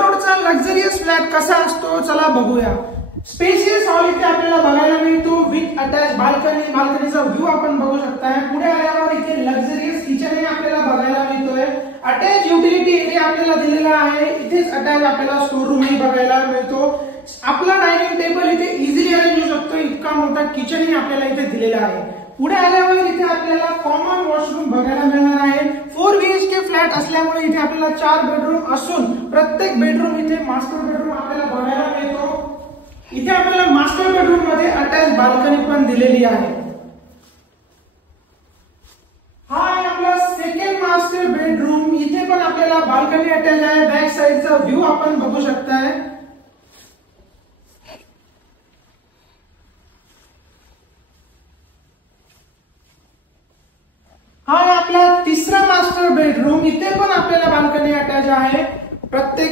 करोडचा luxurious flat कसा असतो चला बघूया। स्पेशियस हॉल इथे आपल्याला बघायला मिळतो विथ अटॅच बाल्कनी, बाल्कनीचा व्ह्यू आपण बघू शकताय। पुढे आल्यावर इथे लक्झरियस किचन आपल्याला बघायला मिळतोय। अटॅच युटिलिटी एरिया आपल्याला दिलेला आहे, इथेच अटॅच आपल्याला स्टोर रूमही बघायला मिळतो। आपला डायनिंग टेबल इथे इझिली अरेंज होऊ शकतो, इतका मोठा किचनही आपल्याला इथे दिलेला आहे। पुढे आल्यावर इथे आपल्याला कॉमन वॉशरूम बघायला मिळणार आहे। 4 BHK फ्लॅट असल्यामुळे इथे आपल्याला 4 बेडरूम असून प्रत्येक बेडरूम इथे मास्टर बेडरूम आपल्याला बघायला मिळतो। इथे आपल्याला मास्टर बेडरूम मध्ये अटॅच बाल्कनी पण दिलेली आहे। हा आहे आपला सेकंड मास्टर बेडरूम, इथे पण आपल्याला बाल्कनी अटॅच आहे। बॅक साइडचा व्ह्यू आपण बघू शकताय। हा आहे आपला तिसरा मास्टर बेडरूम, इथे पण आपल्याला बाल्कनी अटॅच आहे। प्रत्येक